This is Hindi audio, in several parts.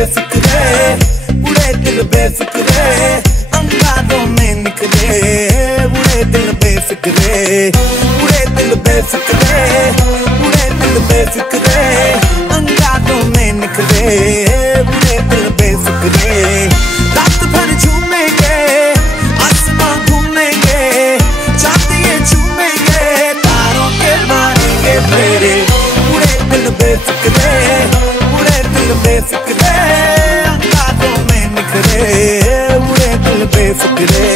बेफिक्रे, उड़े दिल बेफिक्रे, अंगारों में निकले, उड़े दिल बेफिक्रे, उड़े दिल बेफिक्रे, उड़े दिल बेफिक्रे, अंगारों में निकले, उड़े दिल बेफिक्रे। रात भर झूमेंगे, आसमां घूमेंगे, चांदिये झूमेंगे, तारों के मारेंगे फेरे, उड़े दिल बेफिक्रे, उड़े दिल बेफिक्रे, अंगारों में निकले, उड़े दिल बेफिक्रे।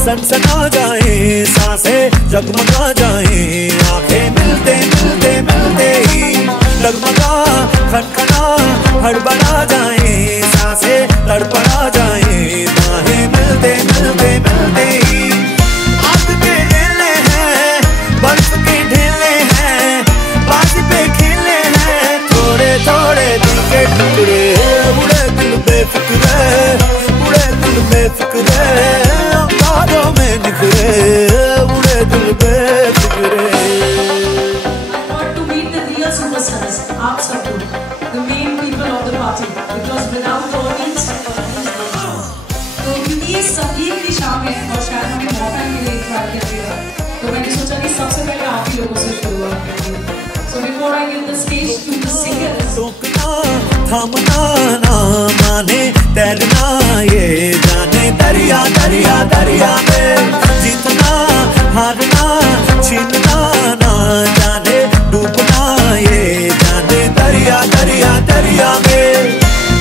सनसना जाए सांसें जगमगा जाए, आंखें मिलते मिलते मिलते ही डगमगा खनखना हड़बड़ा जाए, सांसें तड़पड़ा जाए, बाहें मिलते मिलते मिलते ही। आग के ढेले हैं, बर्फ के ढेले हैं, बाजी पे खेले हैं, थोड़े थोड़े दिल के टुकड़े, उड़े दिल बेफिक्रे, उड़े दिल बेफिक्रे, अंगारों में निकले, उड़े दिल Befikre. I want to meet the real superstars, आप सबको, the main people of the party, because without audience, तो क्योंकि ये संगीत की शाम है और शायद हमें मौका मिले इंतजार किया, तो मैंने सोचा कि सबसे पहले आप ही लोगों से शुरुआत करेंगे। So before I give the stage to the singers, रोकना थामना ना माने, तैरना ये जाने, दरिया दरिया दरिया में जीतना हारना छीनना ना जाने, डूबना ये जाने, दरिया दरिया दरिया में।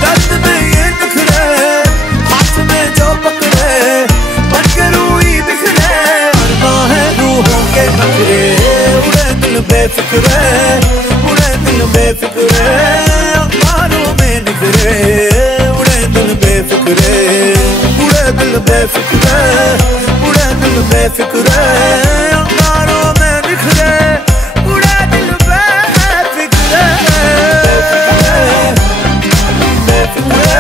दर्द में ये निखरे, हाथ में जो पकड़े, मन के रूही बिखरे, मरना है रूहों के नखरे, उड़े दिल बेफिक्रे, उड़े दिल बेफिक्रे, अंगारों में निकले, उड़े दिल बेफिक्रे, उड़े दिल बेफिक्रे, उड़े दिल बेफिक्रे, अंगारों में निकले, उड़े दिल बेफिक्रे, बेफिक्रे,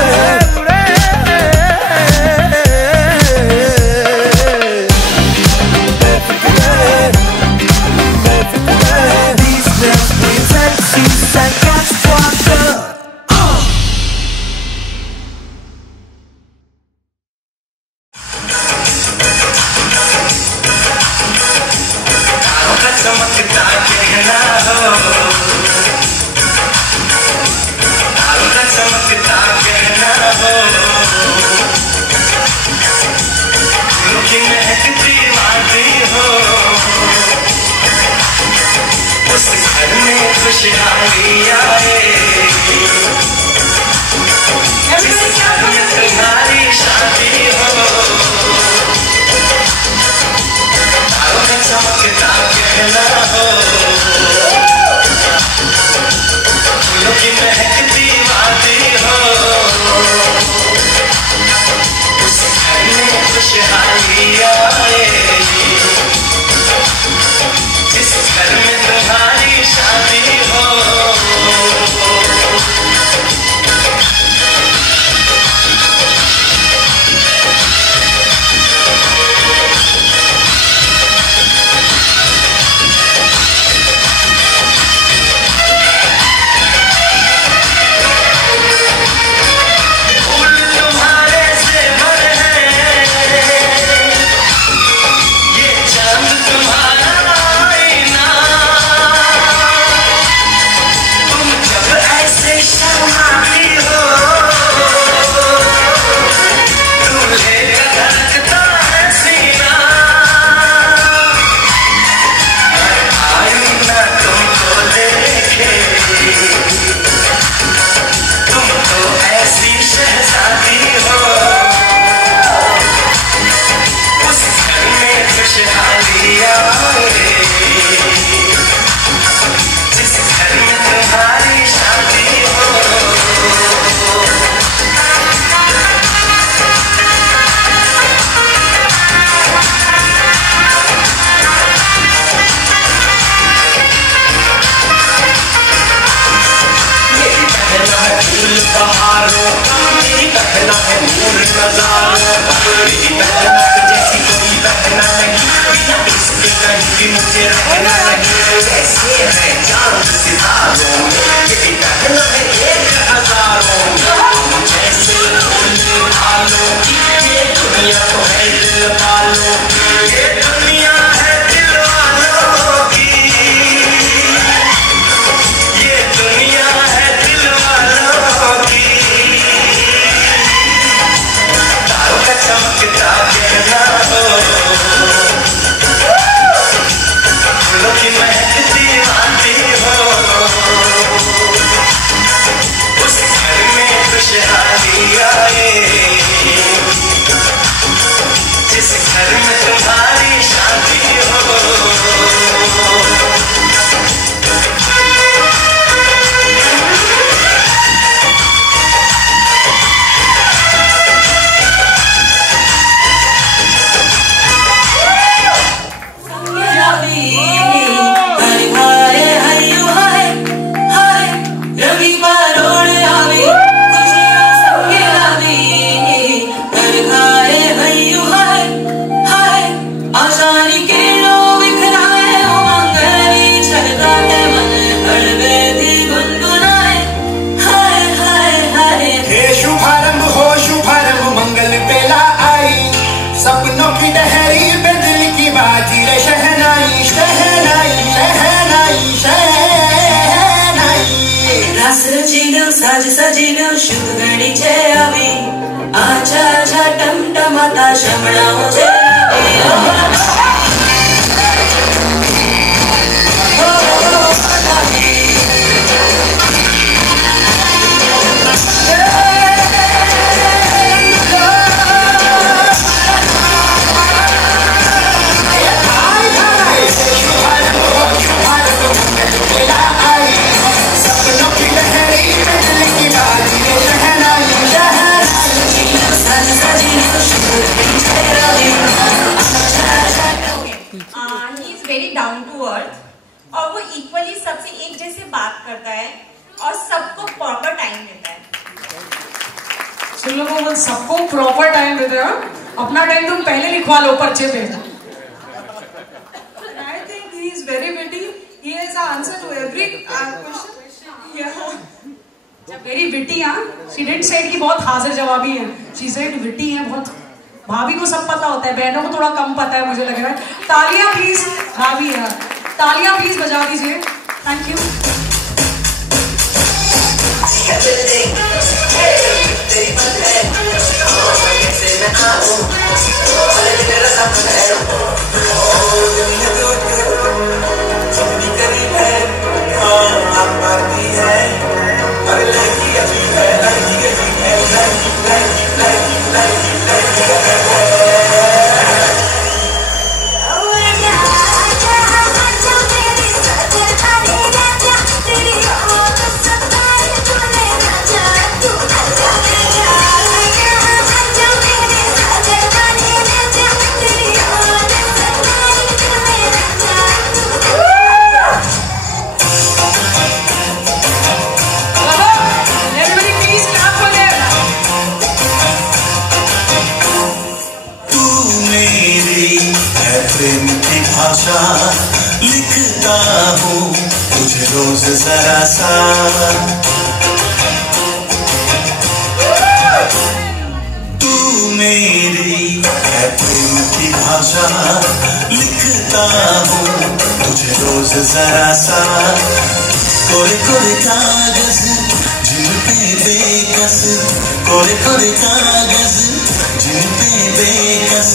जिस घर में तुम्हारी शादी हो, हारों में ये डरना है एक हजारों में जैसे बोले भालों ये दुनिया तो है दिल वालों ये दुनिया है दिल वालों की ये दुनिया है दिल वालों की तारों का चमकता गहना हो फूलों की महकती आती हो उस घर में खुशहाली आए जिस घर में तुम्हारी शादी हो साज सजिलो शुभ घड़ी छे आवी आछा आछा टमटमाता शमणाओ छे डाउन टू अर्थ और वो इक्वली सबसे एक जैसे बात करता है और सबको प्रॉपर टाइम देता है। सुन लो वो सबको प्रॉपर टाइम देता है। अपना टाइम तुम पहले लिखवा लो पर्चे पे। I think he is very witty. He has an answer to every question. Yeah. Very witty हाँ। She didn't say कि बहुत हाजिर जवाबी है। She said witty है बहुत। भाभी को सब पता होता है, बहनों को थोड़ा कम पता है मुझे लग रहा है। तालियां प्लीज भाभी यार, तालियां प्लीज बजा दीजिए। Thank you. लिखता हूँ तुझे रोज जरा सा तू मेरी है प्रेम की भाषा लिखता हूँ तुझे रोज जरा सा कोरे कोरे कागज जिन पे बेकस कोरे कोरे कागज जिन पे बेकस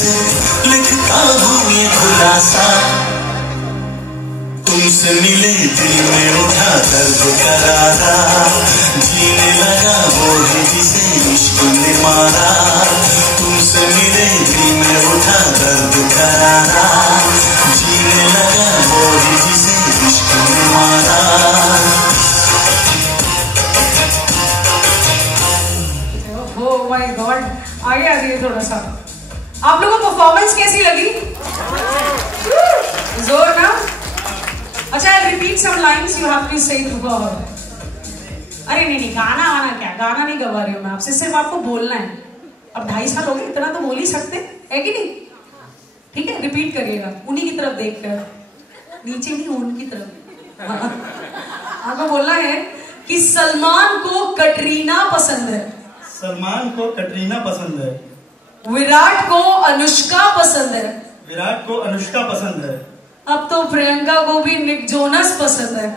लिखता हूँ ये खुलासा तुमसे मिले दिल में उठा दर्द करारा जीने लगा वो ही जिसे इश्क ने मारा तुमसे मिले दिल में उठा दर्द करारा जीने लगा वो ही जिसे इश्क ने मारा। ओह माय गॉड, आगे आ जाइए थोड़ा सा। आप लोगों को परफॉर्मेंस कैसी लगी? जोर ना? अच्छा, I'll repeat some lines. You have to say through her. अरे नहीं गाना आना क्या, गाना नहीं गवा रही हूँ मैं आपसे, सिर्फ आपको बोलना है। अब 2.5 साल हो गए, इतना तो बोल ही सकते है कि नहीं? ठीक है, रिपीट करिएगा उन्हीं की तरफ देखकर, नीचे नहीं उनकी तरफ। आपको बोलना है कि सलमान को कटरीना पसंद है, सलमान को कटरीना पसंद है, विराट को अनुष्का पसंद है, विराट को अनुष्का पसंद है, अब तो प्रियंका को भी निक जोनस पसंद है,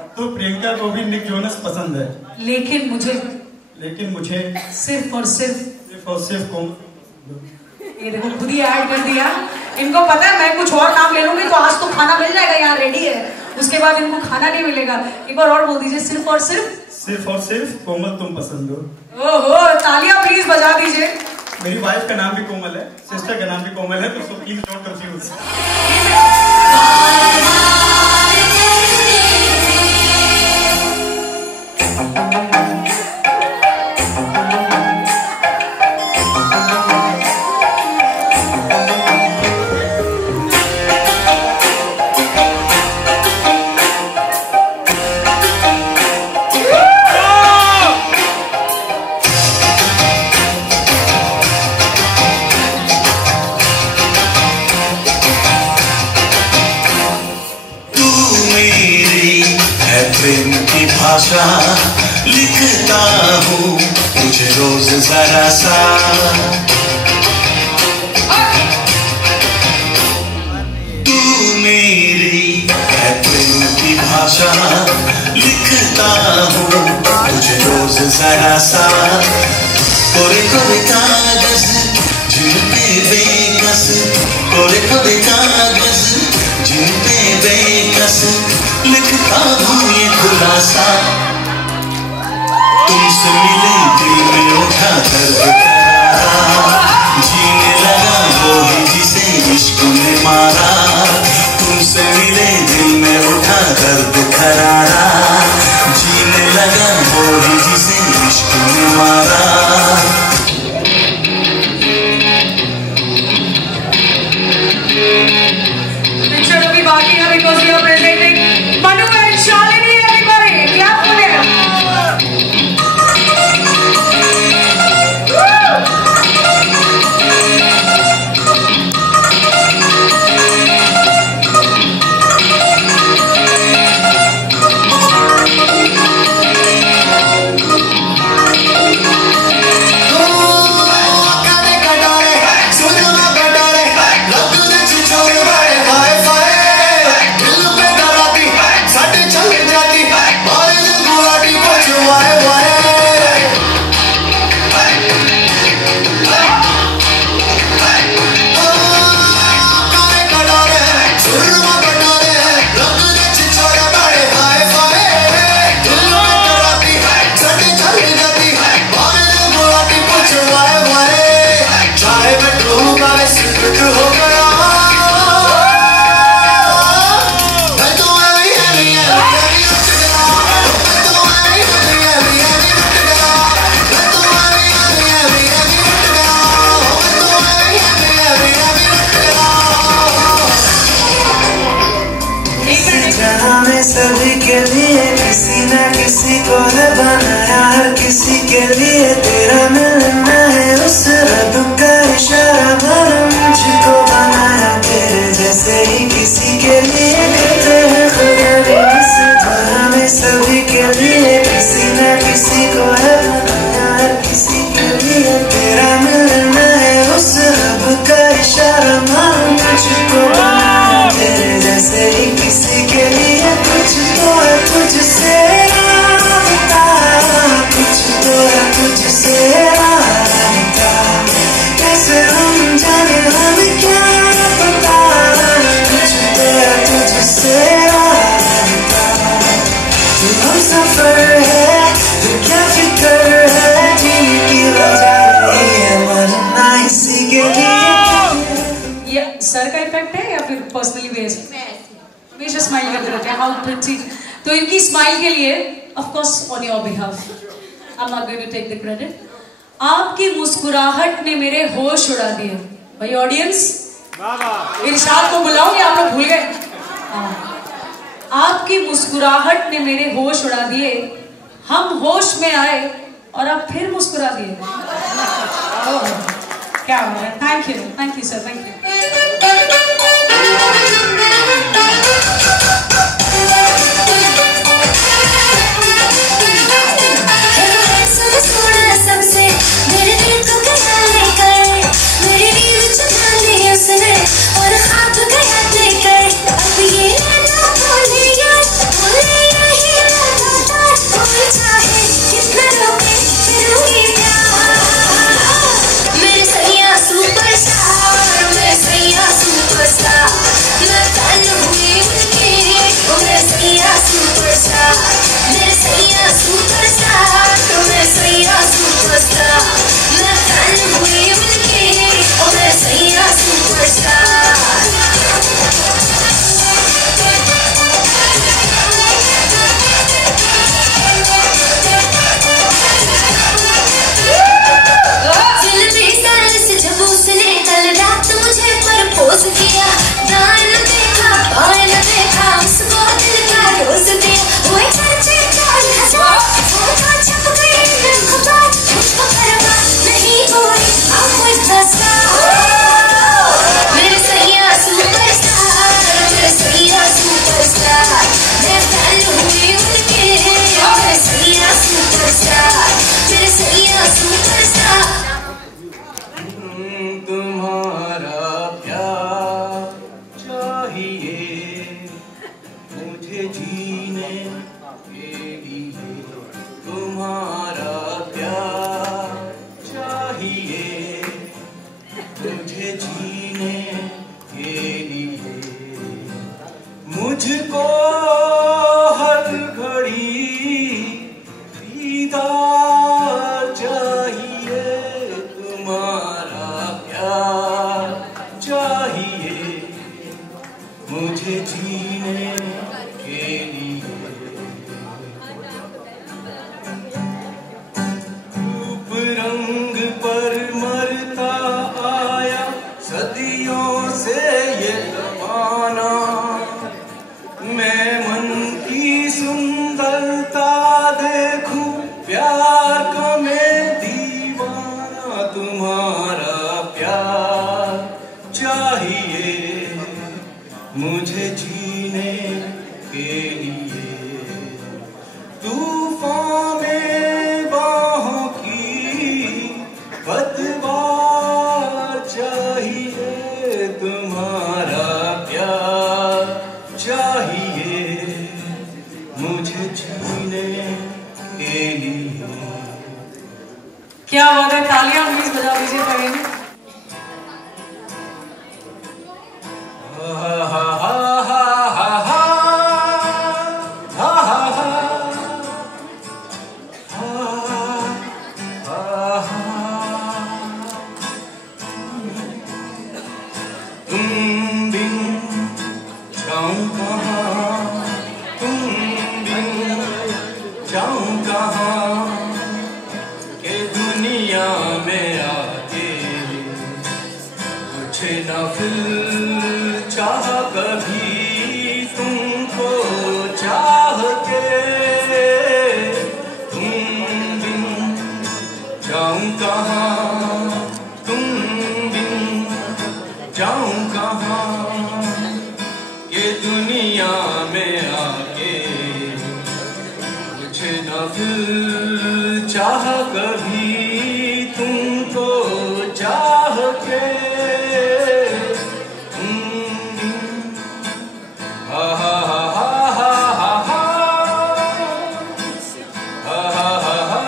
अब तो प्रियंका को भी निक जोनस पसंद है, लेकिन मुझे सिर्फ और सिर्फ ये देखो खुद ही ऐड कर दिया। इनको पता है मैं कुछ और नाम ले लूंगी तो आज तो खाना मिल जाएगा, यहाँ रेडी है, उसके बाद इनको खाना नहीं मिलेगा। एक बार और बोल दीजिए, सिर्फ और सिर्फ कोमल तुम पसंद हो। ओहो, तालियां प्लीज बजा दीजिए। मेरी वाइफ का नाम भी कोमल है, सिस्टर का नाम भी कोमल है, तो प्लीज डोंट कंफ्यूज। प्रेम की भाषा लिखता हूँ तुझे रोज जरा सा, तू मेरी है प्रेम की भाषा लिखता हूँ तुझे रोज जरा सा। कोरे कोरे कागज जिन पे बेकस, कोरे कोरे कागज जिन पे बेकस लिखता हूँ ये खुलासा। तुमसे मिले दिल में उठा दर्द करारा, जीने लगा वो ही जिसे इश्क ने मारा। तुमसे मिले दिल में उठा दर्द करारा, जीने लगा वो ही जिसे इश्क ने मारा। बाकी है because we are presenting Manu and Shalini, everybody. क्या बोले? सभी के लिए किसी न किसी को है बनाया, हर किसी के लिए तेरा मिलना है उस रब का इशारा। भला मुझको बनाया तेरे जैसे ही किसी के लिए देते हैं खुदा ने इस जहां में सभी के लिए किसी न किसी को है बनाया, हर किसी के लिए तेरा मिलना है उस रब का इशारा। भला मुझको बनाया तेरे जैसे ही किसी के लिए कुछ तो है तुझसे राबता, कुछ तो है तुझसे राबता, कैसे हम जाने हमें क्या पता, कुछ तो है तुझसे राबता। तू हम सफर है तो क्या फिक्र है, जीने की वजह है मरना इसी के लिए। ये सर का इफेक्ट है या फिर पर्सनली बेस्ड? हमेशा स्माइल करते रहते हैं, हाउ प्रिटी। तो इनकी स्माइल के लिए of course on your behalf I am not going to take the credit. आपकी मुस्कुराहट ने मेरे होश उड़ा दिए। भाई ऑडियंस, इरशाद को बुलाऊंगी, आप लोग भूल गए। आपकी मुस्कुराहट ने मेरे होश उड़ा दिए, हम होश में आए और आप फिर मुस्कुरा दिए। क्या बात है, thank you sir, thank you. जीने के लिए मुझको हर घड़ी दीदार चाहिए, तुम्हारा प्यार चाहिए मुझे जीने के लिए। रूप रंग पर मरता आया सदियों से ये जमाना, मैं मन की सुंदरता देखूं प्यार का मैं दीवाना, तुम्हारा प्यार चाहिए मुझे जीने के लिए। तूफान में बाहों की पतवार चाहिए, तुम्हारा प्यार चाहिए मुझे जीने के लिए। क्या बात है, तालियां प्लीज बजा दीजिए करेंगे। तुम बिन जाऊं कहाँ, तुम बिन जाऊं कहाँ, के दुनिया में आके कुछ न फिर चाह कभी तुमको चाह के। तुम बिन जाऊं कहाँ, तुम बिन जाऊं कहाँ, के दुनिया में आके कुछ न फिर चाह कभी तुमको चाह के। हा हा हा हा हा हा हा हा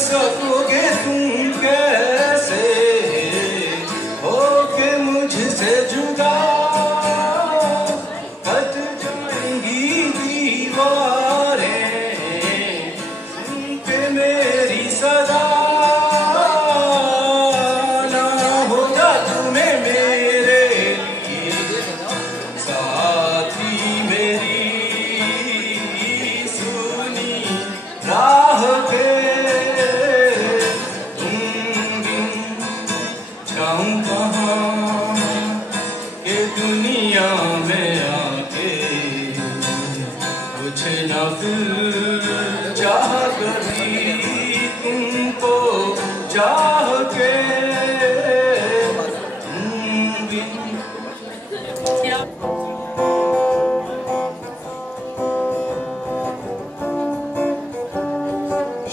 सकोगे तुम कैसे होके मुझसे जुदा, कट जाएंगी दीवारें सुन के मेरी सदा, ना होगा तुम्हें मेरे लिए साथी मेरी सुनी राह के। जाऊं कहाँ के दुनिया में आके कुछ न फिर चाह कभी तुमको चाह के।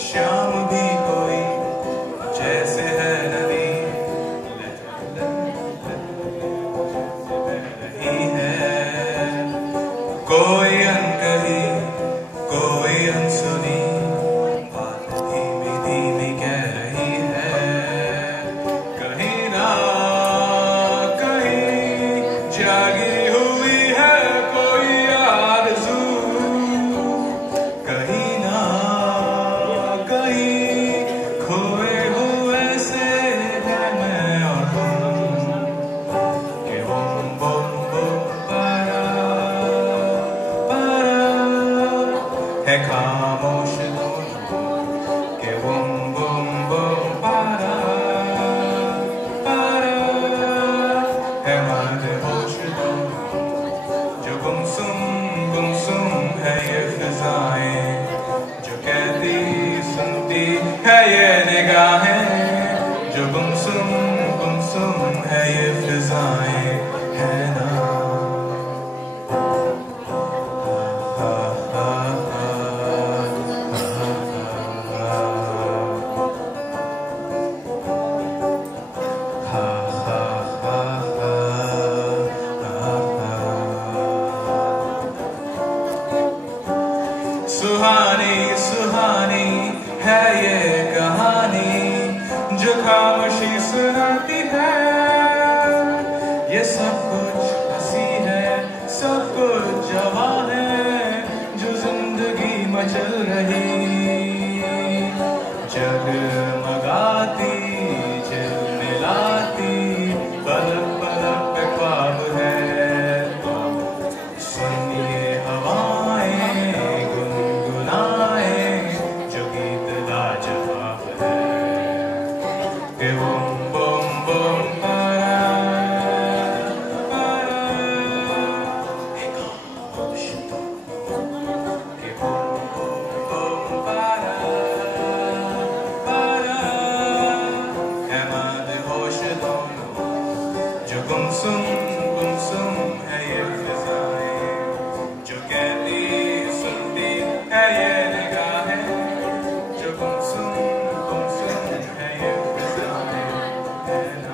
श्याम भी कोई जैसे है नदी कोई अनकही कोई अनसुनी बात धीमी धीमी कह रही है, कहीं ना कहीं जागी हुई है कोई आरज़ू, कहीं ना कहीं खोए हुए से है मैं और तुम, के बम बम बम पारा है खामोश के बम बम बम पारा है मदहोश जो गुमसुम है ये फिजाएं, जो कहती सुनती है ये निगाहें, जो गुमसुम है ये फिजाएं है ना। है ये कहानी जो खामोशी सुनाती है। ये सब कुछ हंसी है, सब कुछ जवां है, जो जिंदगी मचल रही जगमगाती झिलमिलाती पलक पलक पे ख्वाब है। सुनिए हवाएं गुनगुनाए जो गीत लाजवाब है कि बूम बूम बूम पारा पारा एक होश तो कि बूम बूम बूम पारा पारा है मदहोश दोनों जो गुमसुम है ये फिजाएं जो कहती सुनती है ये निगाहें जो गुमसुम है ये फिजाएं है ना।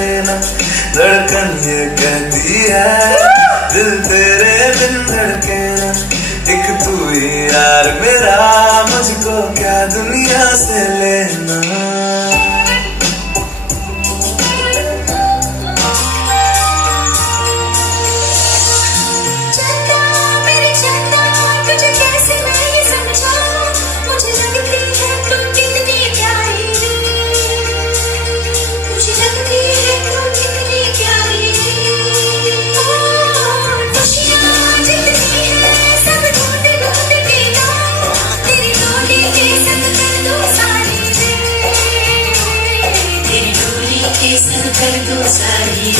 रहे ना, धड़कन ये कहती है दिल तेरे बिन धड़के ना, एक तू ही यार मेरा, मुझको क्या दुनिया से लेना। कर दो सारी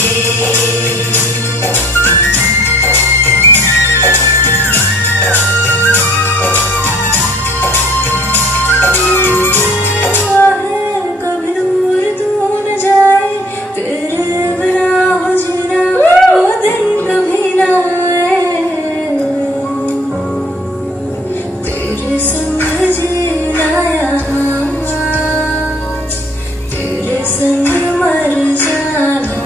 कभी दूर तू न जाए, तेरे बिना हो जीना वो दिन कभी ना आए, तेरे संग जीना यहाँ, तेरे संग मर जाना।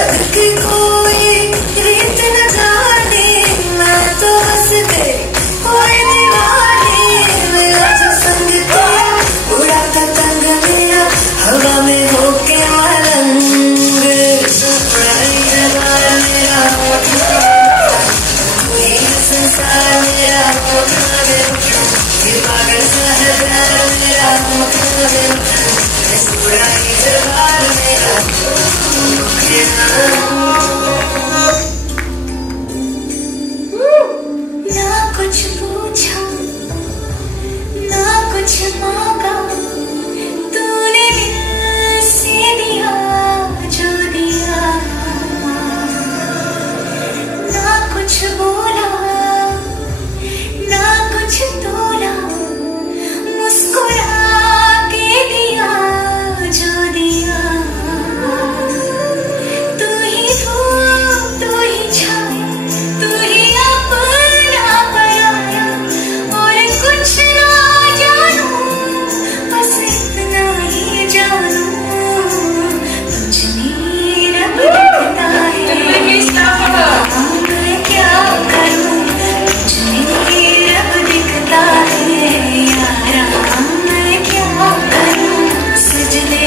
जग की कोई रीत न जाने, मैं तो बस तेरी कोई दीवानी। मेरा जो संग तेरा उड़ाता तंग मेरा, हवा में होके मलंग। मेरा ये संसार मेरा ये पागल सा है प्यार मेरा, पूरा ही दरबार मेरा। ना कुछ पूछा ना कुछ मांगा, तूने दिल से दिया जो दिया। ना कुछ बोला ना कुछ तोला, मुस्कुरा के दिया जो दिया। तू ही धूप तू ही छाया, तू ही अपना पराया, और कुछ ना जानू बस इतना ही जानू, तुझ में रब दिखता है। मैं क्या करूं तुझ में रब दिखता है यारा, मैं क्या करूं सजदे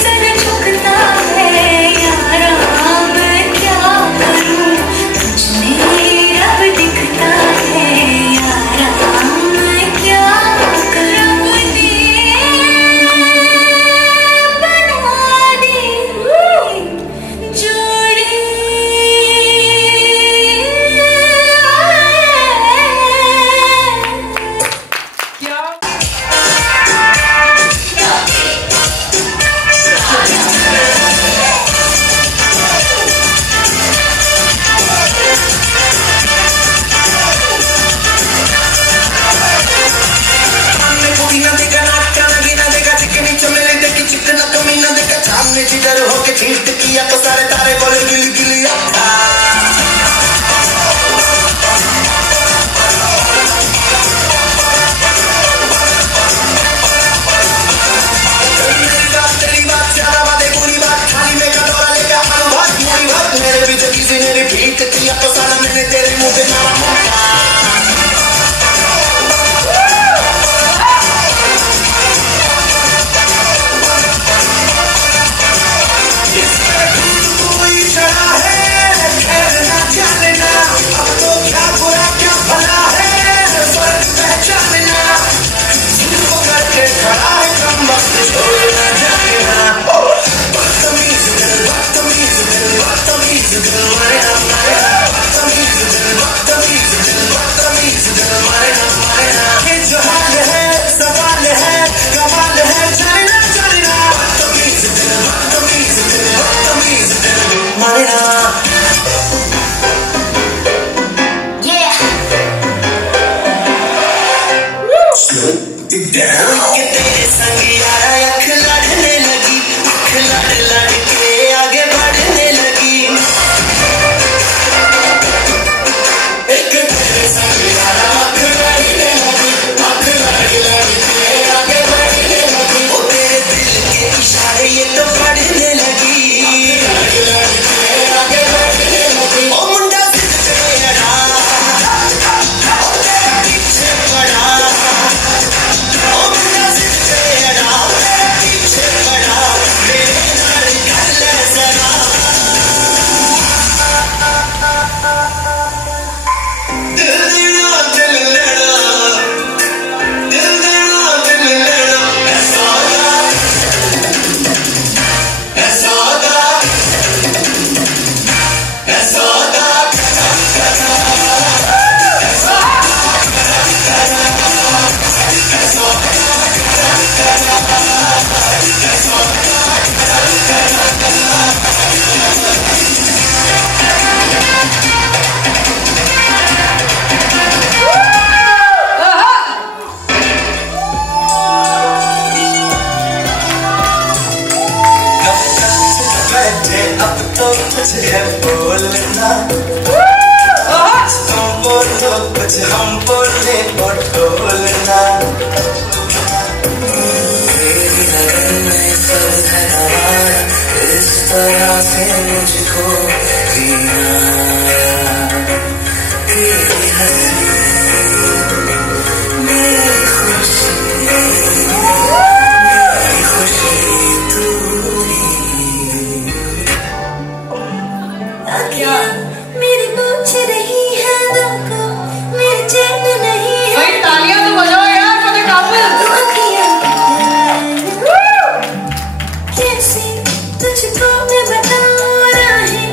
सर झुकता है यारा। मैं क्या करूं तुझ में रब दिखता है यारा, मैं क्या करूं। बना दी जोड़ी सामने जिधर होके चीट किया तो सारे तारे बोले गिली गिली अक्का। तेरी बात ज्यादा बातें बुरी बात, खाली में कटोरा लेकर आलू भात मूरी भात। मेरे पीछे किसी ने रिपीट किया तो सारा मैंने तेरे मुंह पे मारा मुक्का। तेरे संग यारा अख लड़ने लगी, अख लड़ लड़ के आगे बढ़ने लगी। एक तेरे संग यारा अख लड़ने लगी, अख लड़ लड़ के आगे बढ़ने लगी। वो तेरे दिल के इशारे ये तो पढ़ने लगी, लड़ लड़ के आगे बढ़ने लगी। ओ मुंडा जिद पे अड़ा, ओ तेरे पीछे पड़ा। कुछ है बोलना, तुम बोलो कुछ हम बोले और टोलना। तेरी लगन में सब धनवान, इस तरह से मुझको पीना तेरी हंसी मेरी खुशी तू ही मेरी पूछ रही है दिल को मेरे चैन नहीं है भाई तालियां तो बजाओ यार for the couple कैसे तुझको मैं बता रहा है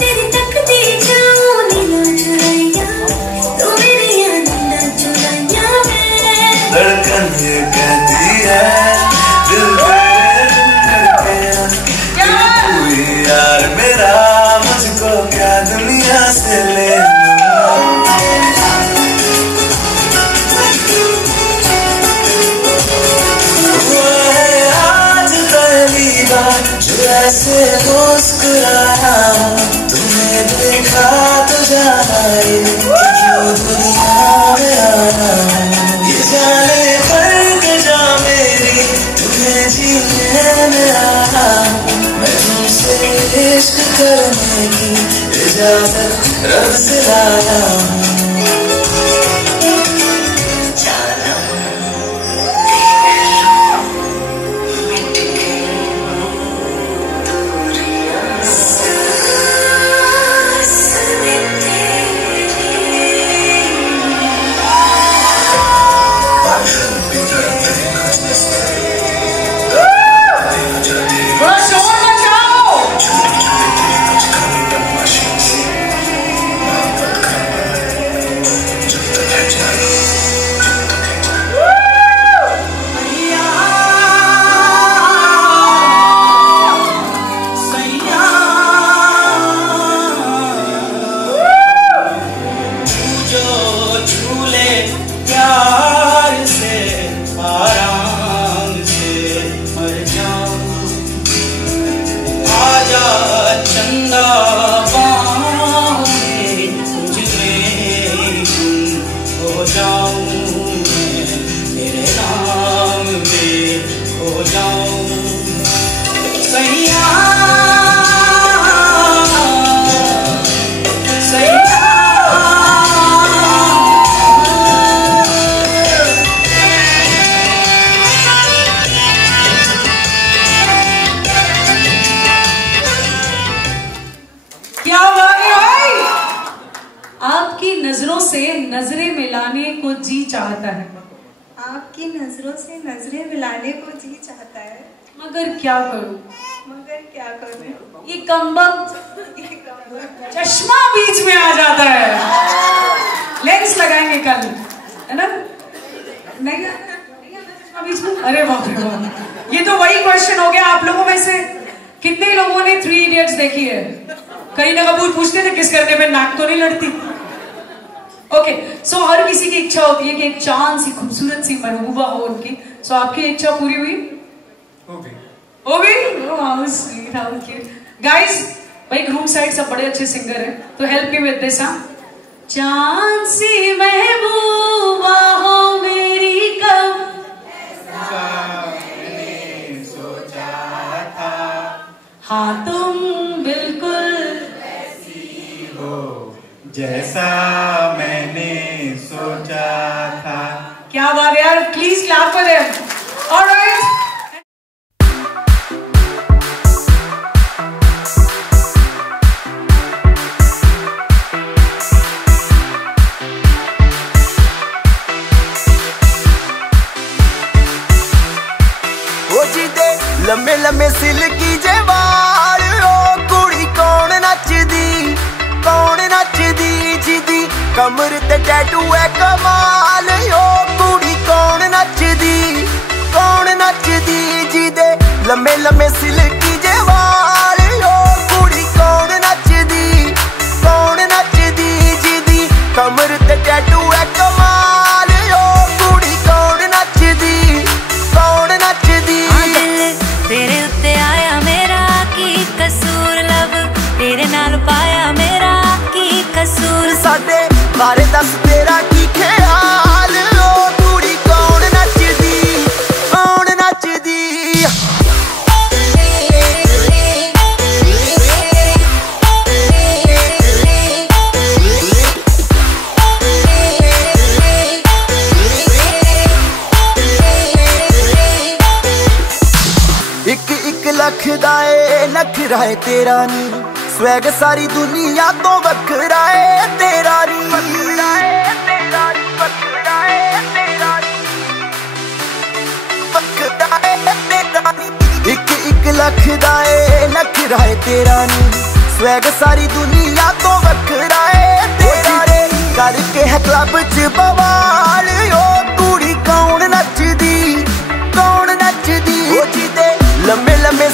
तेरी तकदीर जाऊं नीला चुराया तू मेरी याद ना चुराया धड़कन ये कहती है दिल धड़के तू ही यार मेरा मुझको क्या दुनिया से लेना वो है आज पहली बार जो ऐसे मुस्कुराया तुम्हें देखा तो जाना ये क्यों दुनिया में आना ये जाने पर जा मेरी तुम्हें जीने में आया मैं तुमसे इश्क करने की इजाजत रब से लाया नजरें मिलाने को जी चाहता है आपकी नजरों से नजरें मिलाने को जी चाहता है मगर क्या करूं ये कमबख्त चश्मा बीच में आ जाता है लेंस लगाएंगे कल है ना नहीं चश्मा बीच में अरे बाप रे बाप ये तो वही क्वेश्चन हो गया आप लोगों में से कितने लोगों ने 3 इडियट्स देखी है करीना कपूर पूछते थे किस करने में नाक तो नहीं लड़ती ओके सो हर किसी की इच्छा होती है कि एक चांद सी खूबसूरत सी महबूबा हो उनकी सो आपकी इच्छा पूरी हुई हो गई गाइस भाई ग्रुप साइड सब बड़े अच्छे सिंगर हैं तो हेल्प मी विद दिस चांद सी महबूबा हो मेरी कब सोचा था हाँ तुम बिल्कुल ऐसी हो जैसा मैंने सोचा था क्या बात है यार please clap for them alright लम्बे लम्बे सिल्की जे वाल ओ कुड़ी कौन नचदी जिदी कमर ते टैटू है कमाल ओ कुड़ी कौन नचदी जिदे लम्बे लम्बे सिल्की जे वाल ओ कुड़ी कौन नचदी जिदी कमर ते टैटू है कमाल ओ कुड़ी कौन नचदी तेरे उत्ते आया मेरा की कसूर लब तेरे नाल पाया मेरा की कसूर साडे बारे दस तेरा की ख्याल ओ कुड़ी कौन नचदी है तेरा नी, स्वैग सारी दुनिया तो वखरा है तेरा नी। एक एक लख दा है नखरा है तेरा नी, स्वैग सारी दुनिया तो वखरा है तेरा नी। करके है क्लब च बवाल ओ तूड़ी कौन नचदी, कौन नचदी। ओ जी दे लम्बे लम्बे